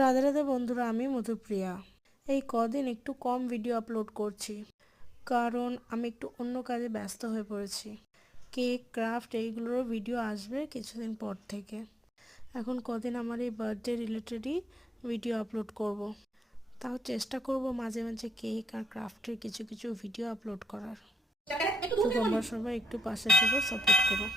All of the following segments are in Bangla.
রাধে রাধে বন্ধুরা, আমি মধুপ্রিয়া। এই কদিন একটু কম ভিডিও আপলোড করছি, কারণ আমি একটু অন্য কাজে ব্যস্ত হয়ে পড়েছি। কেক ক্রাফট এইগুলোরও ভিডিও আসবে কিছুদিন পর থেকে। এখন কদিন আমার এই বার্থডে রিলেটেডই ভিডিও আপলোড করব। তাও চেষ্টা করব মাঝে মাঝে কেক আর ক্রাফটের কিছু কিছু ভিডিও আপলোড করার। তো তোমরা সবাই একটু পাশে থেকো, সাপোর্ট করো।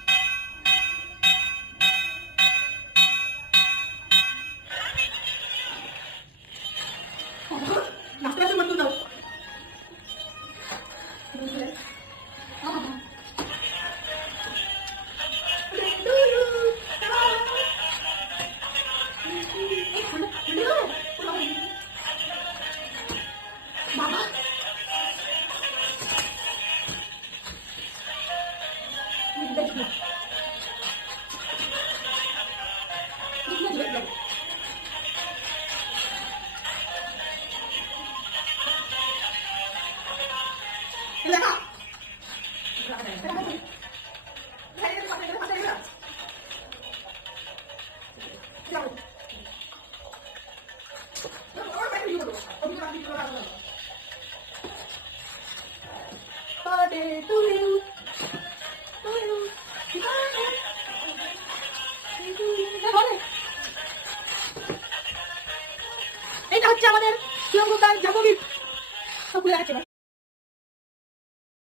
এটা হচ্ছে আমাদের প্রিয়ঙ্কার জন্মদিন। সব ভুলে গেছে।